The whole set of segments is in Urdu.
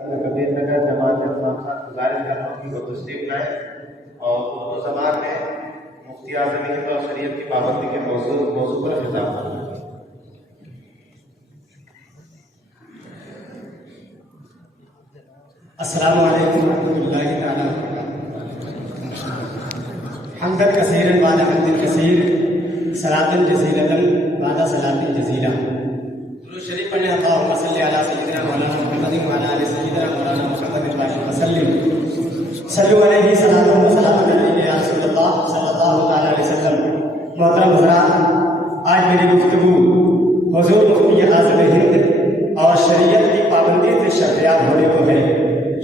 کبیر نگر جماعت اسلام صاحب گزارش کر رہا ہوں کہ وہ تشریف لائیں اور اردو زبان میں مفتی اعظم ہند اور شریعت کی پابندی کے موضوع پر خطاب کریں۔ السلام علیکم ورحمۃ اللہ تعالیٰ حمدا کثیرا بعد حمد کثیر صلاۃ جزیلۃ بعد صلاۃ جزیلہ۔ درود شریف پڑھنے اللہم صلی علی سیدنا مولانا محمد وعلی آل سیدنا مولانا محمد وسلم صلوا علیہ صلاۃ و سلام علیہ یا رسول اللہ صلی اللہ تعالی علیہ وسلم۔ محترم حضرات، آج میری گفتگو حضور مفتی اعظم ہند اور شریعت کی پابندی سے شرطیاب ہونے کو ہے۔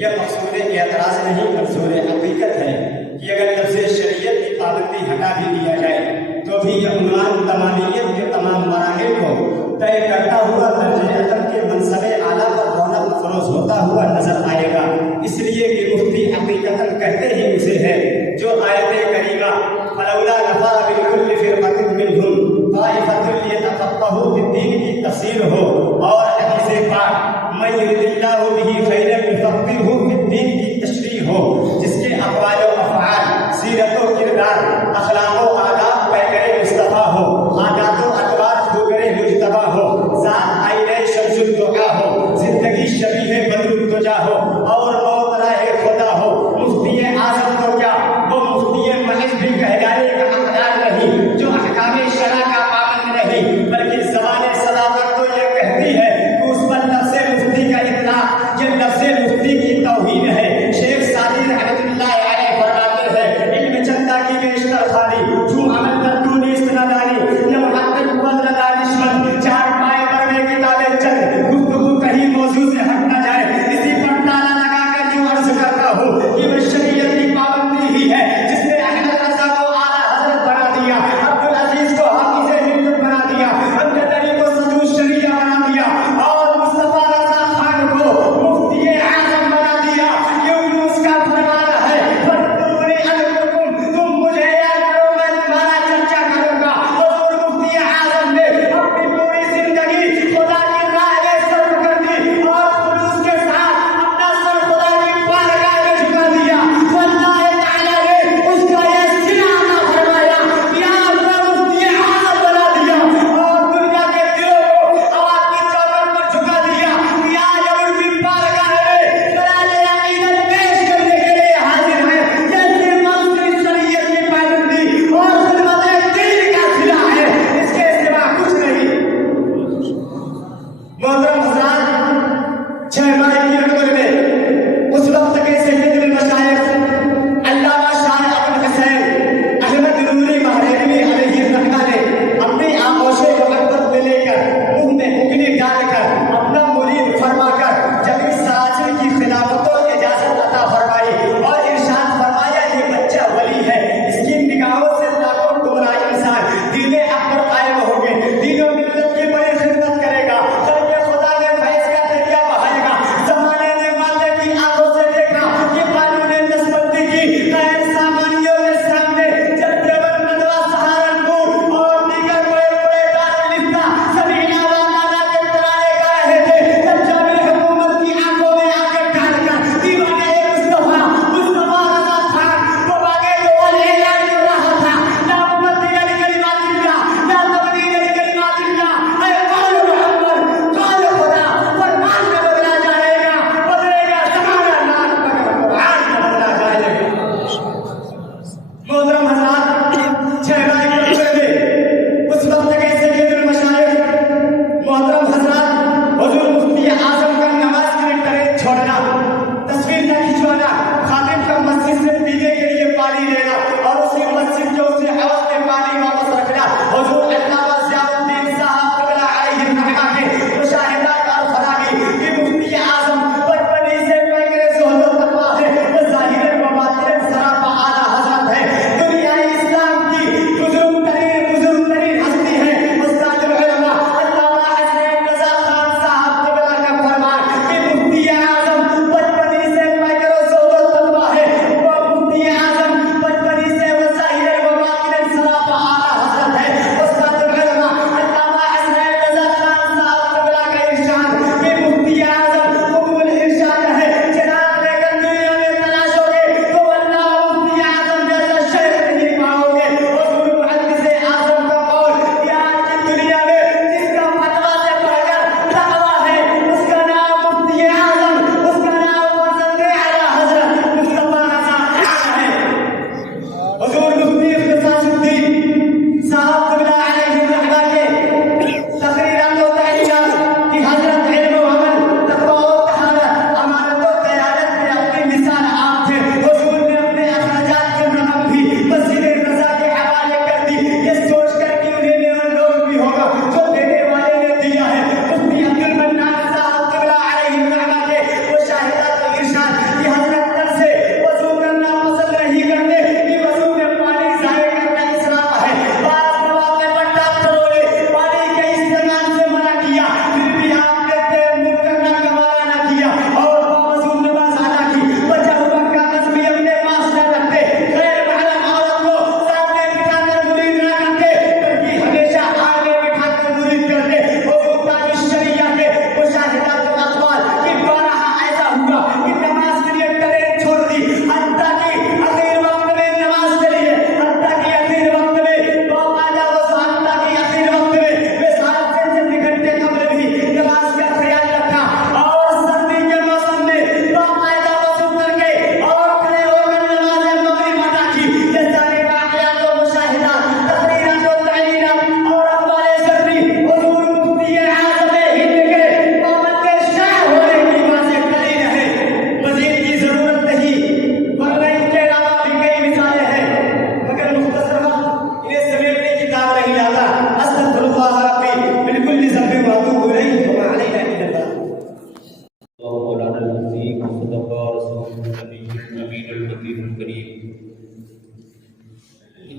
یہ مقصود اعتراض نہیں، منظور حقیقت ہے کہ اگر لفظ شریعت کی پابندی ہٹا بھی دیا جائے تو بھی یہ عنوان تمامیت کے تمام مراحل کو طے کرتا ہوا درجہ عدم کے منصب اعلیٰ پر رونق افروز ہوتا ہوا نظر آئے گا، اس لیے کہ مفتی حقیقتاً کہتے ہی اسے ہے جو آیت کریمہ فلولا نفر من كل فرقة منهم طائفة ليتفقهوا في الدین کی تفسیر ہو، اور حدیث پاک من یرد اللہ بہ خیرا یفقہہ فی الدین کی تشریح ہو، جس کے اقوال و افعال، سیرت و کردار، اخلاق و آداب پیکر مصطفیٰ ہو، عادات و اطوار خوگر مجتبیٰ ہو، ذات آئینہ شمس الدعا ہو، زندگی شبیہ بدر الدجا ہو، اور موت راہ خدا ہو۔ مفتی اعظم تو کیا، وہ مفتی محض بھی کہلانے کا حقدار نہیں، جو احکام شرع کا پابند نہیں، بلکہ زبان صداقت تو یہ کہتی ہے کہ اس پر لفظ مفتی کا اطلاق یہ لفظ مفتی کی توہین ہے۔ شیخ سعدی رحمۃ اللہ علیہ فرماتے ہیں علم چندہ کی بیشتر خالی، جو عمل در تو نیست ندانی، نہ محقق بود نہ دانشمند، چار پائے پر میں کتابیں چند، گفتگو کہیں موضوع سے ہٹ نہ جائے، اسی پر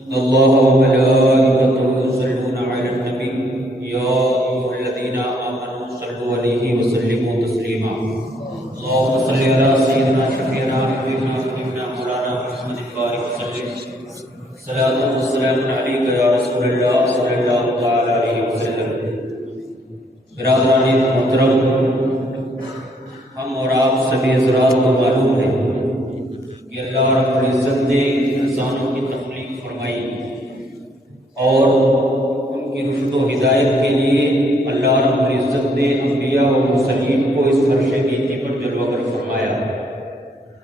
الله وملائكته يصلون على النبي يا أيها الذين آمنوا صلوا عليه وسلموا تسليما اللهم صل على سيدنا شفيعنا نبينا حبيبنا مولانا محمد وآله وسلم صلاة والسلام عليك يا رسول الله صلی اللہ تعالی علیہ وسلم. برادران محترم، ہم اور آپ سبھی حضرات کو معلوم ہے کہ اللہ رب العزت نے انسانوں کی تخلیق فرمائی اور ان کی رشد و ہدایت کے لیے اللہ رب العزت نے انبیاء و مرسلین کو اس فرش گیتی پر جلوہ گر فرمایا.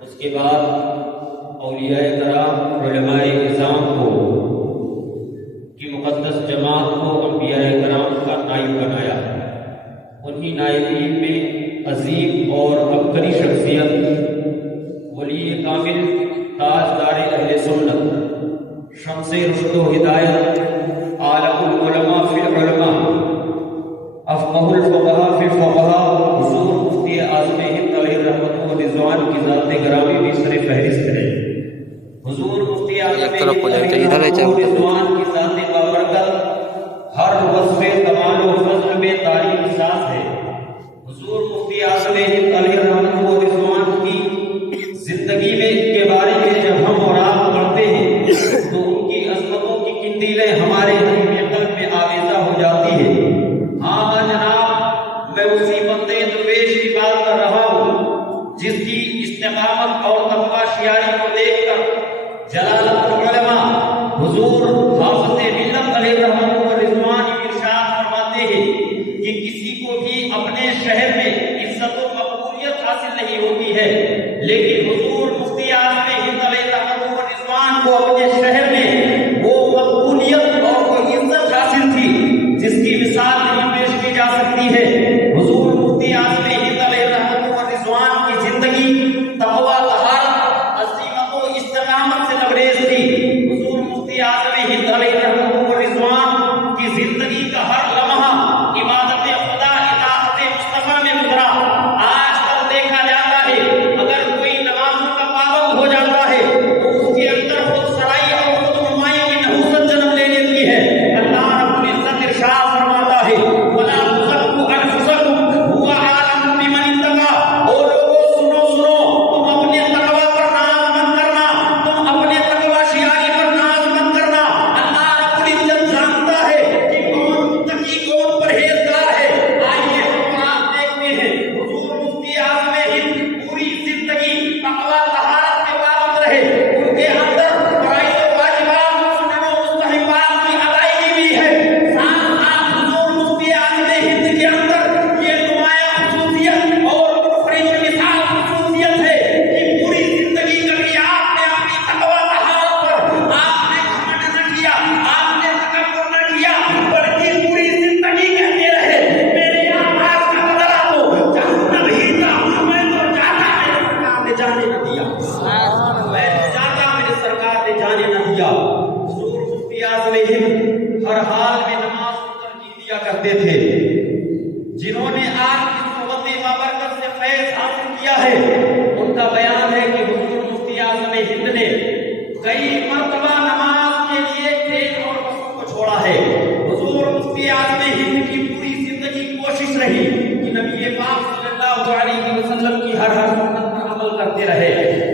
اس کے بعد اولیاء کرام علماء نظام کو کی مقدس جماعت کو انبیاء کرام کا نائب بنایا. انہی نائبین میں عظیم اور عبقری شخصیت ولی کامل تاجدار اہل سنت شمس رشد و ہدایت عالم العلماء فی العلماء افقہ الفقہاء فی الفقہاء حضور مفتی اعظم ہند علیہ رحمۃ و رضوان کی ذات گرامی بھی سر فہرست ہے. حضور مفتی اعظم ہند علیہ رحمۃ و رضوان کی ذات بابرکت ہر وصف کمال و فضل میں تعریف ساز ہے. حضور مفتی اعظم ہند علیہ رحمۃ و رضوان کی زندگی میں کے بارے میں جب ہم اور آپ پڑھتے ہیں تو ان کی عظمتوں کی قندیلیں ہمارے قلب میں آویزہ ہو جاتی ہے. ہاں جناب، میں اسی بندے درویش کی بات کر رہا ہوں جس کی استقامت اور تقوی شیاری کو دیکھ کر جلالت العلماء حضور حافظ ملت علیہ رحمۃ و رضوان ارشاد فرماتے ہیں کہ کسی کو بھی اپنے شہر میں عزت و مقبولیت حاصل نہیں ہوتی ہے، لیکن حضور مفتی اعظم ہند علیہ رحمۃ و رضوان کو اپنے شہر میں وہ مقبولیت اور وہ عزت حاصل تھی جس کی مثال نہیں پیش کی جا سکتی ہے. حضور مفتی اعظم ہند علیہ رحمۃ و رضوان کی زندگی تقوی، طہارت، عزیمت و استقامت سے لبریز تھی. حضور مفتی اعظم ہند علیہ رحمۃ و رضوان کی زندگی کا ہر لمحہ عبادت خدا، اطاعت مصطفیٰ میں گزرا. آج کل دیکھا جاتا ہے اگر کوئی نمازوں کا پابند ہو جاتا ہے تو اس کے اندر خود سرائی اور خود نمائی کی نحوست جنم لے لیتی ہے. اللہ رب العزت ارشاد فرماتا ہے وَلَا تُزَكُّوا أَنفُسَكُمْ هُوَ أَعْلَمُ بِمَنِ اتَّقَىٰ. اور لوگوں سنو تم اپنے تقوی پر ناز مت کرنا، تم اپنے تقوی شیاری پر ناز مت کرنا. اللہ رب العزت جانتا ہے کہ کون متقی کون پرہیزگار ہے. آئیے ہم اور آپ دیکھتے ہیں حضور مفتی اعظم ہند پوری زندگی تقوی طہارت کے پابند رہے. ان کے اندر فرائض و واجبات، سنن و مستحبات کی ادائیگی بھی ہے. ساتھ ساتھ حضور مفتی اعظم ہند کے اندر یہ نمایاں خصوصیت اور منفرد مثال خصوصیت ہے کہ پوری زندگی کبھی آپ نے اپنی تقوی طہارت پر آپ نے گھمنڈ نہ کیا، آپ نے تکبر نہ کیا، بلکہ پوری زندگی کہتے رہے میرے آواز کا بدلا تو جہنم ہی تھا، میں تو جاتا میرے سرکار نے جانے نہ دیا، میں تو جاتا میرے سرکار نے جانے نہ دیا. حضور مفتی اعظم ہند ہر حال میں نماز کو ترجیح دیا کرتے تھے. جنہوں نے آج کی صحبت بابرکت سے فیض حاصل کیا ہے ان کا بیان ہے کہ حضور مفتی اعظم ہند نے کئی مرتبہ نماز کے لیے ٹرین اور بسوں کو چھوڑا ہے. حضور مفتی اعظم ہند کی پوری زندگی کوشش رہی کہ نبی پاک صلی اللہ علیہ وسلم کی ہر سنت پر عمل کرتے رہے.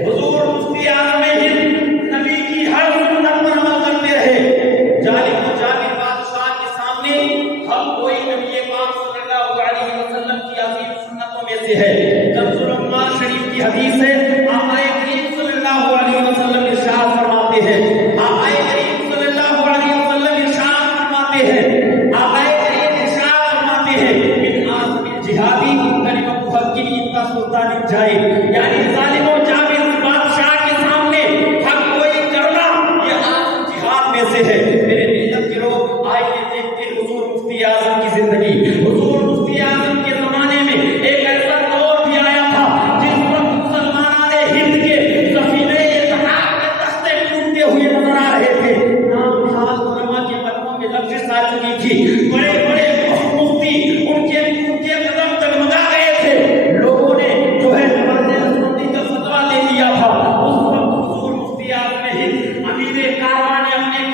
حضور مفتی اعظم ہند نبی کی ہر سنت پر عمل کرتے رہے. ظالم و جابر بادشاہ کے سامنے ہم کوئی نبی پاک صلی اللہ علیہ وسلم کی عظیم سنتوں میں سے ہے. کنز العمال شریف کی حدیث ہے آقا کریم صلی اللہ علیہ وسلم ارشاد فرماتے ہیں، آقا کریم صلی اللہ علیہ وسلم ارشاد فرماتے ہیں، آقا کریم ارشاد فرماتے ہیں من اعظم الجہادی کلمۃ حق کی انتا سلطان جائے. یعنی ظالم و جابر بادشاہ کے سامنے حق کوئی کرنا یہ اعظم جہاد میں سے ہے. میرے ملت کے لوگ آئیے دیکھتے ہیں حضور مفتی اعظم کی زندگی. حضور مفتی اعظم کے زمانے میں ایک ایسا دور بھی آیا تھا جس وقت مسلمانان ہند کے سفینہ اتحاد کے تختے ٹوٹتے ہوئے نظر آ رہے تھے. نام نہاد علماء کے قدموں میں لغزش آ چکی تھی. بڑے بڑے مفتی ان کے قدم جگمگا گئے تھے. لوگوں نے جو ہے زبردستی کا فتویٰ لے لیا تھا. اس وقت حضور مفتی اعظم ہند امیر کاروان اپنے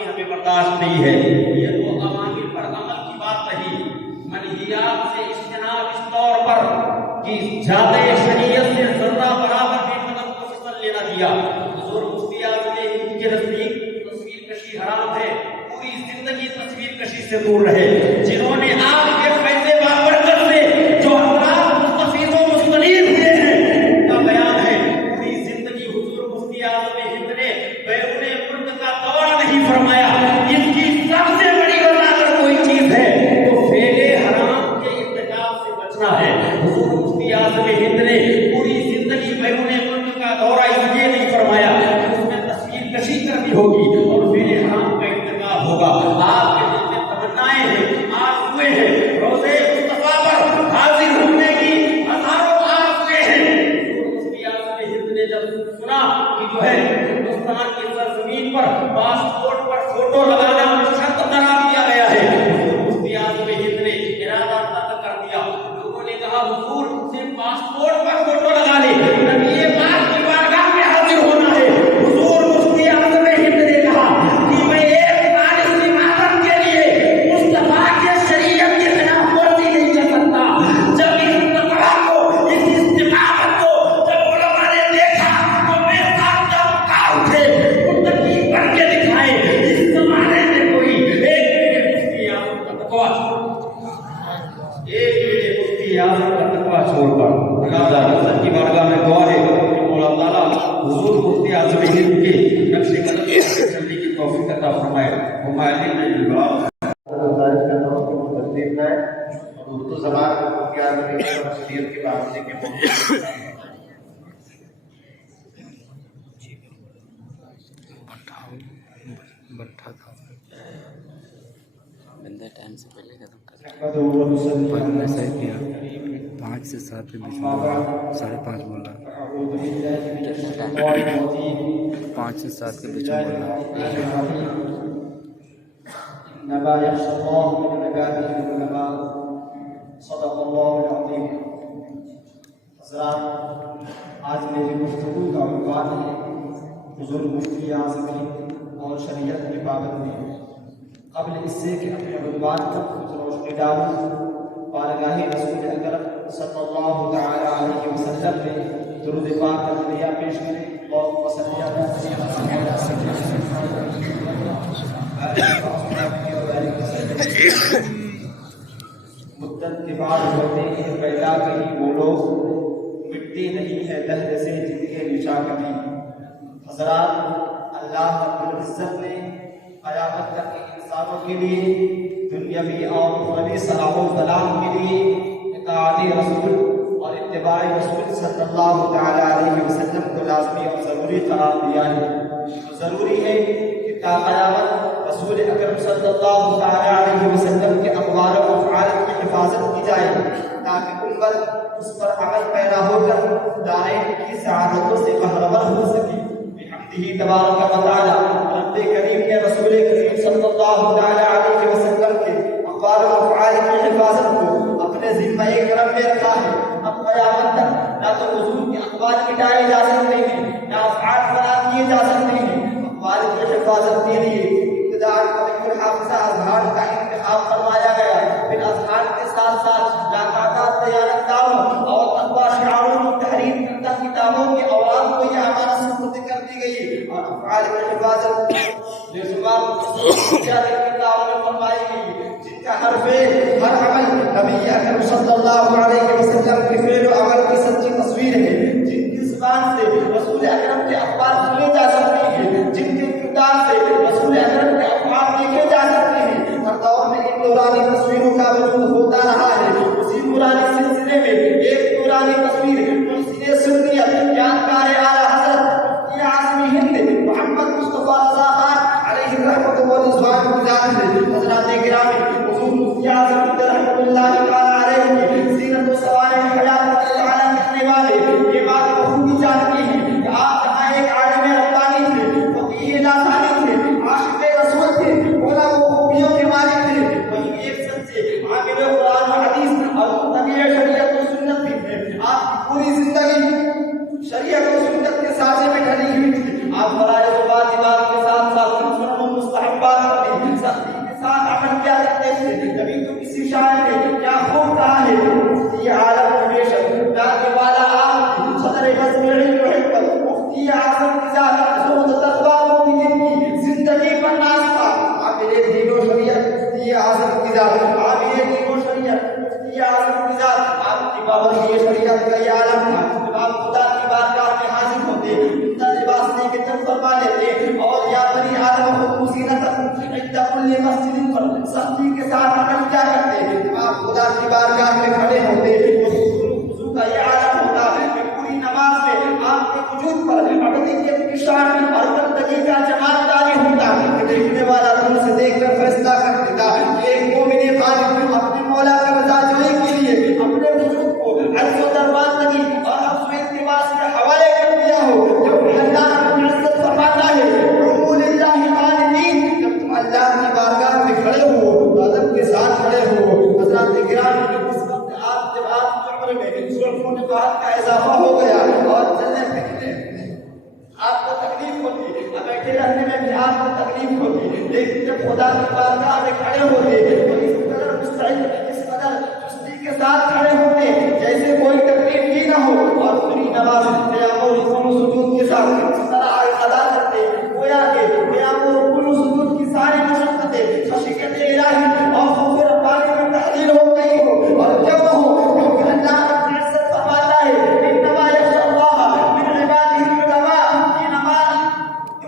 کی ہمیں برداشت نہیں ہے. یہ تو اوامر پر عمل کی بات رہی. منہیات سے اجتناب اس طور پر کہ جاتے شریعت سے ذرہ برابر بھی قدم کو پھسل لینا دیا. حضور مفتی اعظم ہند کے نزدیک تصویر کشی حرام ہے. پوری زندگی تصویر کشی سے دور رہے. جنہوں نے آپ کے فیض بابرکت سے جو حضرات مستفیض و مستنیر ہوئے ہیں ان کا بیان ہے. پوری زندگی حضور مفتی اعظم ہند نے بیرون ملک کا دورہ نہیں فرمایا. اس کی سب سے بڑی وجہ اگر کوئی چیز ہے تو فعل حرام کے ارتکاب سے بچنا ہے. حضور مفتی اعظم ہند نے پوری زندگی بیرون ملک کا دورہ اس لیے نہیں فرمایا کہ اس میں تصویر کشی کرنی ہوگی اور فعل حرام کا ارتکاب ہوگا. آپ کے دل میں تمنائیں ہیں, آرزوئیں ہیں, روزے مصطفیٰ پر حاضر ہونے کی ہزاروں آرزوئیں ہیں. حضور مفتی اعظم ہند نے جب سنا کہ جو ہے ہندوستان کی سرزمین پر پاسپورٹ پر فوٹو لگانا شرط قرار دیا گیا ہے, حضور مفتی اعظم ہند نے ارادہ ترک کر دیا. لوگوں نے کہا حضور صرف پاسپورٹ پر فوٹو لگا لے, نبی پاک کی بارگاہ میں حاضر ہونا ہے. حضور مفتی اعظم ہند نے کہا کہ میں ایک نارس عمارت کے لیے مصطفیٰ کے شریعت کی خلاف ورزی نہیں کر سکتا. جب اس تقویٰ کو, اس استقامت کو جب علماء نے دیکھا تو میرے ساتھ جب کہا اٹھے متقی بن کے دکھائے. اس زمانے میں کوئی ایک میرے مفتی اعظم کا تقویٰ چھوڑ کر لہٰذا حضرت کی بارگاہ میں دعا ہے کہ مولا تعالیٰ حضور مفتی اعظم ہند کے نقش قدم پر چلنے کی توفیق عطا فرمائے. گزارش کرتا ہوں کہ وہ تشریف لائے اور اردو زبان کو مفتی اعظم ہند اور شریعت کی پابندی کے موضوع بندہ ٹائم سے پہلے ختم کر کیا 5 سے 7 کے بیچ میں بولا, 5:30 بولا, 5 سے 7 کے بیچ میں بولا. انما يخشى الله من عباده العلماء. صدق الله العظيم. حضرات, آج میری گفتگو کا عنوان ہے حضور مفتی اعظم ہند اور شریعت کی پابندی. قبل اس سے کہ اپنے عنوان پر کچھ روشنی ڈالوں, بارگاہ رسول اکرم صلی اللہ تعالی علیہ وسلم نے درود پاک کا ہدیہ پیش کریں. اللہم صلی علی سیدنا مدت کے بعد ہوتے ہیں پیدا کہیں وہ لوگ, مٹی نہیں ہے دہر سے جن کے نشاں کبھی. حضرات, اللہ رب العزت نے قیامت تک کے انسانوں کے لیے دنیاوی اور اخروی صلاح و فلاح کے لیے اطاعت رسول اور اتباع رسول صلی اللہ تعالی علیہ وسلم کو لازمی اور ضروری قرار دیا ہے. تو ضروری ہے کہ تا قیامت رسول اکرم صلی اللہ تعالی علیہ وسلم کے اقوال و افعال کی حفاظت کی جائے تاکہ امت اس پر عمل پیدا ہو کر دارین کی سعادتوں سے بہرور ہو سکے. بحمدہ تبارک و تعالی رب کریم نے رسول کریم صلی اللہ تعالی علیہ وسلم کے اقوال و افعال کی حفاظت کو اپنے ذمہ کرم میں رکھا ہے. اب قیامت تک نہ تو حضور کے اقوال مٹائے جا سکتے ہیں, نہ افعال فنا کیے جا سکتے ہیں. اقوال کی حفاظت کے لیے ابتداء حافظہ اذہان کا انتخاب فرمایا گیا. پھر اذہان کے ساتھ ساتھ لاقاعدہ دیانت داروں اور تقویٰ شعاروں کی تحریر کرتا کتابوں کے اوراق کو یہ امانت سپرد کر دی گئی. اور افعال کی حفاظت بے شمار کتابوں میں فرمائی گئی جن کا ہر فعل ہر عمل نبی اکرم صلی اللہ علیہ وسلم کے فعل و عمل کی سچی تصویر ہے. جن کی زبان سے رسول اکرم کے اخبار سنے جا سکتے ہیں, جن کے کردار سے رسول اکرم کے اخبار دیکھے جا سکتے ہیں. ہر دور میں ان نورانی تصویروں کا وجود ہوتا رہا ہے. اسی نورانی سلسلے میں ایک نورانی تصویر مرشد سنیت جانکار اعلیٰ حضرت مفتی اعظم ہند محمد مصطفیٰ رضا خان علیہ رحمۃ و رضوان کی جانب سے حضرات گرامی حضور مفتی اعظم ہند رحمۃ اللہ تعالی علیہ کی سیرت و سوانح حیات تعالی کرنے والے یہ بات بخوبی جانتے ہیں کہ آپ جہاں کل مسجد پر سختی کے ساتھ عمل کیا کرتے؟ جب آپ خدا کی بارگاہ میں کھڑے ہوتے وضو کا یہ عالم ہوتا کہ پوری نماز میں آپ کے وجود پر ابدیت کی شان اور بندگی کا جمال طاری ہوتا کہ دیکھنے والا دور سے دیکھ کر فیصلہ کر دیتا کہ ایک مومن غالب اپنے مولا کی رضا جوئی کے لیے اپنے وجود کو عز و درباندگی اور حفظ و التماس کے حوالے کر دیا ہو. جب اللہ اپنی عزت فرماتا ہے قوموا للہ قانتین، جب تم اللہ کی بارگاہ میں کھڑے ہو تو ادب کے ساتھ کھڑے ہو. حضرات گرامی، اس وقت جب آپ کی عمر میں سلفوں نے بات کا اضافہ ہو گیا اور چلنے پھرنے آپ کو تکلیف ہوتی، بیٹھے رہنے میں بھی آپ کو تکلیف ہوتی، لیکن جب خدا کی بارگاہ میں کھڑے ہوتے تو اس قدر مستعد، اس قدر چستی کے ساتھ کھڑے ہوتے جیسے کوئی تکلیف ہی نہ ہو، اور پوری نماز قیام و رکوع و سجود کے ساتھ اس طرح ادا کرتے گویا کہ قیام و رکوع و سجود کی ساری مشقتیں خشیت الہی اور خوف ربانی میں تحلیل ہو گئی ہو. اور کیوں نہ ہو؟ کیونکہ اللہ اپنی عزت فرماتا ہے انما یخشى اللہ من عباده العلماء. یہ نماز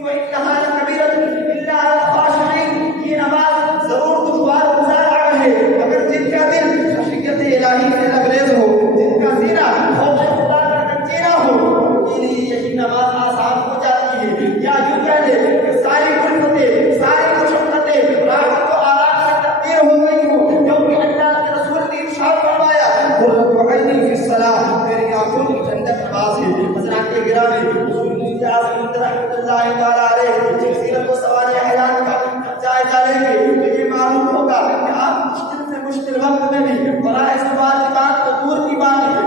وانہا لکبیرۃ الا علی الخاشعین، یہ نماز ضرور دشوار گزار ہے مگر جن کا دل خشیت الہی سے لبریز ہو، جن کا سینہ خوف خدا کا گنجینا ہو، ان کے لیے یہی نماز آسان ہو جاتی ہے. یا یوں کہہ لے کہ ساری الفتیں، ساری مشقتیں راحت و آرام سے تبدیل ہو گئی ہو، کیونکہ اللہ کے رسول نے ارشاد فرمایا قرۃ عینی فی الصلاۃ، میری آنکھوں کی ٹھنڈک نماز ہے. حضرات گرامی، رسول اعظم رحمۃ اللہ تعالی علیہ سیرت و سوانح حیات کا جائزہ لیں گے تو یہ معلوم ہوگا کہ آپ مشکل سے مشکل وقت میں بھی فرائض واجبات تو دور کی بات ہے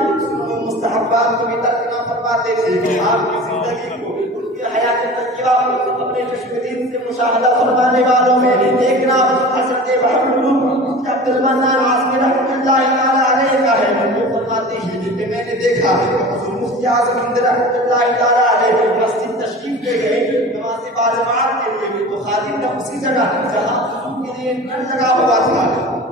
مستحبات کو بھی ترک نہ فرماتے تھے. آپ کی زندگی کو ان کی حیات طیبہ کو اپنے چشم دید سے مشاہدہ فرمانے والوں میں ایک نام حضرت بحر عبد المنان عاصمی رحمۃ اللہ تعالی علیہ کا ہے. وہ فرماتے ہیں کہ میں نے دیکھا حضور مفتی اعظم ہند رحمۃ اللہ تعالی علیہ مسجد تشریف لے گئے نماز باجماعت کے لیے، تو خادم نے اسی جگہ جہاں وضو کے لیے نل لگا ہوا تھا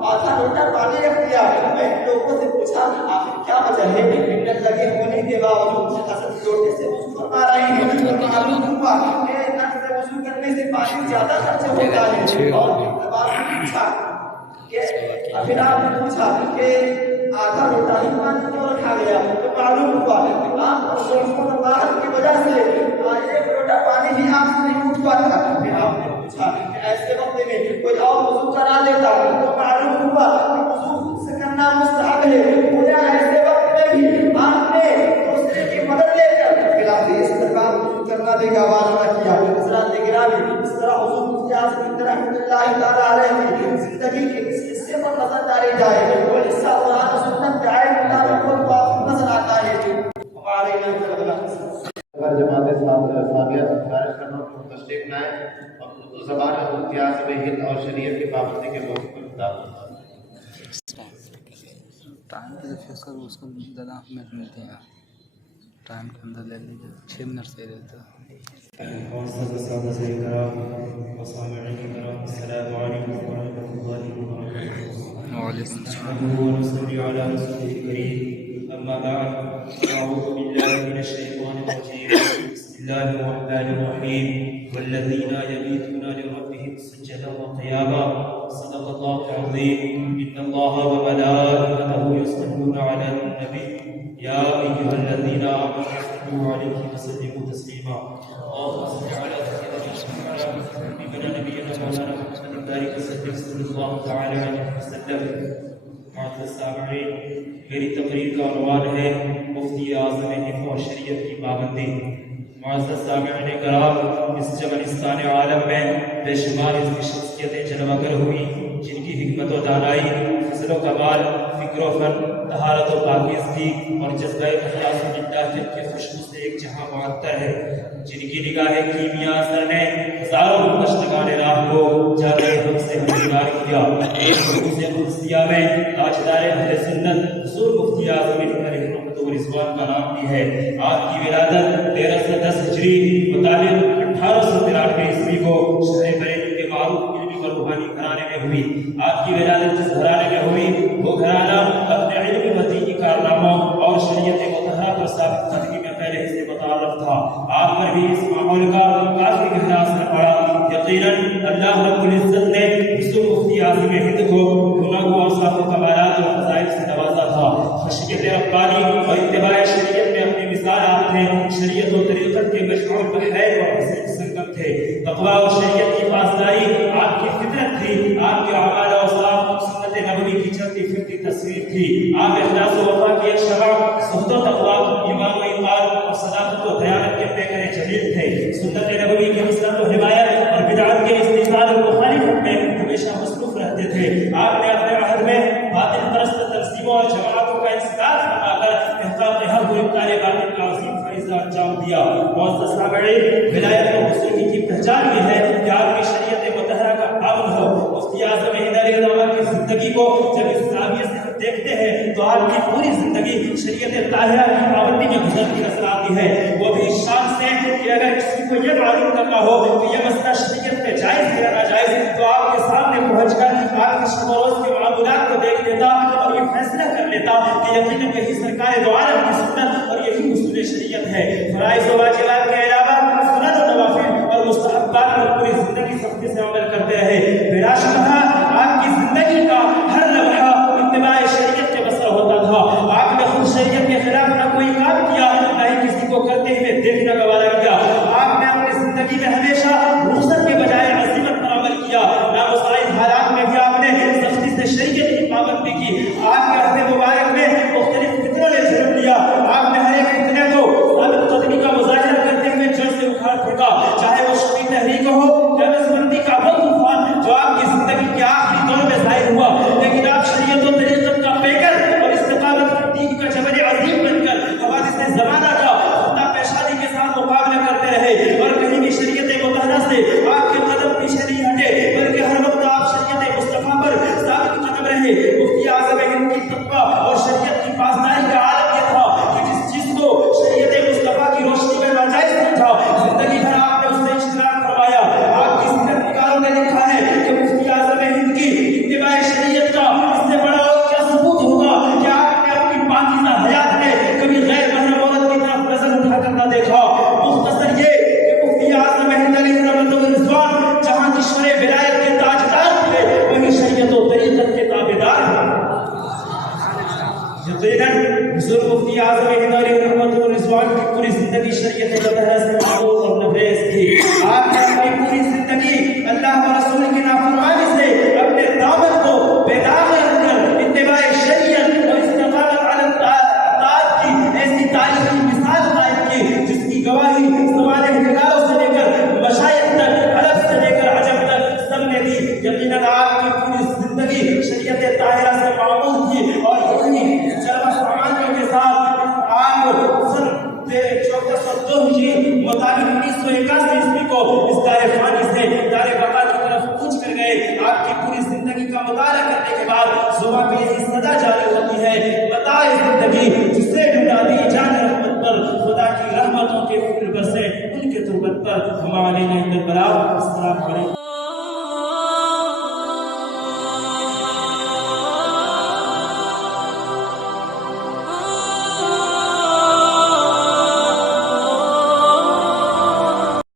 آدھا لوٹا پانی رکھ دیا. میں لوگوں سے پوچھا آخر کیا وجہ ہے کہ نل لگے ہونے کے باوجود حضرت لوٹے سے وضو فرما رہے ہیں؟ اور معلوم ہوا کہ نل سے وضو کرنے سے پانی زیادہ خرچ ہوتا ہے. اور پھر آپ نے پوچھا کہ آدھا لوٹا ہی پانی کیوں رکھا گیا؟ تو معلوم ہوا کہ آپ کو شرفوں اللہ کی وجہ سے ایک لوٹا پانی بھی آپ سے نہیں اٹھ پاتا. پھر آپ نے پوچھا کہ ایسے وقت میں کوئی اور وضو کرا لیتا، تو معلوم ہوا کہ وضو خود سے کرنا مستحب ہے. گویا ایسے وقت میں بھی آپ نے دوسرے کی مدد لے کر خلاف استقبال وضو کرنا بھی کا واجبہ کیا. حضرات گرامی، اس طرح حضور مفتی اعظم ہند رحمۃ اللہ تعالی علیہ کی زندگی کے اس حصے پر نظر ڈالی جائے وہ حصہ قرآن و سنت کے آئے مطابق کو نظر آتا ہے. ہمارے جماعت ثانیہ گزارش کرنا کہ تشریف لائیں اور اردو زبان اور امتیاز ہند اور شریعت کی پابندی کے موضوع پر خطاب. ٹائم کے فیس کر اس کو زیادہ منٹ ملتے ہیں، ٹائم کے اندر لے لیجیے 6 منٹ سے رہتا ہے. وعلیکم السلام. أما بعد أعوذ بالله من الشيطان الرجيم. بسم الله الرحمن الرحيم. والذين يبيتون لربهم سجدا وقياما. صدق الله العظيم. إن الله وملائكته يصلون على النبي يا أيها الذين آمنوا صلوا عليه وسلموا تسليما. اللهم صل على سيدنا نبينا مولانا محمد بارك وسلم صلى الله تعالى عليه وسلم. معزز سامعین، میری تقریر کا عنوان ہے مفتی اعظم ہند اور شریعت کی پابندی. معزز سامعین کرام، اس جبلستان عالم میں بے شمار اس کی شخصیتیں جلوہ گر ہوئی جن کی حکمت و دانائی، فضل و کمال، فکر و فن، طہارت و پاکیزگی اور جذبہ اخلاص و جدت کی خوشبو سے ایک جہاں معطر ہے، جن کی نگاہ کیمیا اثر نے ہزاروں گشتگان راہ کو جاتے حق سے ہمدار کیا. اسے قدسیہ میں تاجدار اہل سنت حضور مفتی اعظم ہند علیہ رحمت و رضوان کا نام بھی ہے. آپ کی ولادت 1310 ہجری مطابق 1893 عیسوی کو شہر بریلی کے معروف علمی اور روحانی گھرانے میں ہوئی. آپ کی ولادت جس گھرانے میں ہوئی وہ گھرانہ اپنے علمی و دینی کارناموں اور شریعت مطہرہ پر ثابت قدمی میں پہلے سے متعارف تھا. آپ پر بھی اس معمول کا کافی گہرا اثر پڑا. یقیناً اللہ رب العزت نے خشیت ربانی اور اتباع شریعت میں اپنی مثال آپ تھے. شریعت و طریقت کے مشعول بحیر اور حسین سنگم تھے. تقویٰ اور شریعت کی پاسداری آپ کی فطرت تھی. آپ کے اعمال و اوصاف سنت نبوی کی چلتی پھرتی تصویر تھی. آپ اخلاص و وفا کی ایک شمع، زہد و تقویٰ، ایمان و انقاد اور صداقت و دیانت کے پیکر جلیل تھے. سنت نبوی کی نصرت و حمایت اور بدعت کے استحصال و مخالفت میں ہمیشہ مصروف رہتے تھے. آپ نے اپنے عہد میں باطل پرست تنظیموں اور جماعتوں کا انسداد فرما کر احقاق حق و انکار باطل کا عظیم فریضہ انجام دیا. معزز سامعین، ولایت و بزرگی کی پہچان یہ ہے کہ آپ کی شریعت مطہرہ کا پابند ہو. مفتی اعظم ہند علیہ الرحمہ کی زندگی کو جب اس زاویے سے ہم دیکھتے ہیں تو آپ کی پوری زندگی شریعت طاہرہ کی پابندی میں گزرتی نظر آتی ہے. وہ بھی اس شان سے کہ اگر کسی کو یہ معلوم کرنا ہو کہ یہ مسئلہ شریعت میں جائز ہے یا ناجائز تو آپ کے سامنے پہنچ کر آپ کے شب و روز کے معاملات کو دیکھ لیتا اور یہ فیصلہ کر لیتا کہ یقیناً یہی سرکار دو عالم کی سنت اور یہی اصول شریعت ہے. فرائض و واجبات کے علاوہ سنن و نوافل اور مستحبات پر پوری زندگی سختی سے عمل کرتے رہے. بلا شبہ آپ کی زندگی کا ہر لمحہ اتباع شریعت کے بسر ہوتا تھا. آپ نے خود شریعت کے خلاف نہ کوئی کام کیا، نہ ہی کسی کو کرتے ہوئے دیکھنا گوارا کیا. آپ نے اپنی زندگی میں ہمیشہ رخصت کے بجائے عزیمت پر عمل کیا. نامساعد حالات میں بھی آپ نے سختی سے شریعت کی پابندی کی. آپ کے عہد مبارک میں مختلف فتنوں نے جنم لیا. آپ نے ہر ایک فتنے کو ثابت قدمی کا مظاہرہ کرتے ہوئے جڑ سے اکھاڑ پھینکا، چاہے وہ شفیع تحریک ہو یا نسبندی کا وہ طوفان جو آپ کی زندگی کے آخری دور میں ظاہر ہوا. لیکن آپ شریعت و طریقت کا پیکر اور استقامت کی دین کا جبل عظیم بن کر حوادث زمانہ کا خطہ پیشانی کے ساتھ مقابلہ کرتے رہے اور کہیں بھی شریعت مطہرہ سے آپ کے قدم پیچھے نہیں ہٹے، بلکہ ہر وقت آپ شریعت مصطفیٰ پر ثابت قدم رہے. مفتی اعظم ہند کی تقویٰ اور شریعت کی پاسداری کا عالم یہ تھا کہ جس چیز کو شریعت مصطفیٰ کی روشنی میں ناجائز سمجھا، زندگی بھر آپ نے اس سے اجتناب فرمایا. آپ کی سیرت نگاروں نے لکھا ہے کہ مفتی اعظم ہند کی اتباع شریعت کا اس سے بڑا اور کیا ثبوت ہوگا کہ آپ نے اپنی پاکیزہ حیات میں کبھی غیر محرم عورت کی طرف نظر اٹھا کر نہ دیکھا. مختصر یہ کہ مفتی اعظم ہند علیہ الرحمہ جہاں کشور ولایت کے تاجدار تھے وہی شریعت و طریقت کے تابعدار ہیں. یقیناً حضور مفتی اعظم ہند علیہ الرحمہ کی پوری زندگی شریعت مطہرہ سے معمور اور لبریز تھی. آپ نے اپنی پوری زندگی اللہ و رسول کی نافرمانی سے اپنے دامن کو بیداغ رکھ کر اتباع شریعت اور استقامت علی اطاعت کی ایسی تاریخی مثال قائم کی جس کی گواہی زمانے نگاروں سے لے کر مشائخ تک، عرب سے لے کر عجم تک سب نے دی. یقیناً آپ کی پوری زندگی شریعت طاہرہ سے معمور تھی اور یہی جلوہ سامانیوں کے ساتھ آپ سن 1402 ہجری مطابق 1981 عیسوی کو اس دار فانی سے دار بقا کی طرف کوچ کر گئے. آپ کی پوری زندگی کا مطالعہ کرنے کے بعد زبان پہ یہی صدا جاری ہوتی ہے، بتا زندگی جس سے ڈھونڈا دی جان رحمت پر، خدا کی رحمتوں کے پھول برسے ان کے تربت پر. ہمارے السلام علیکم.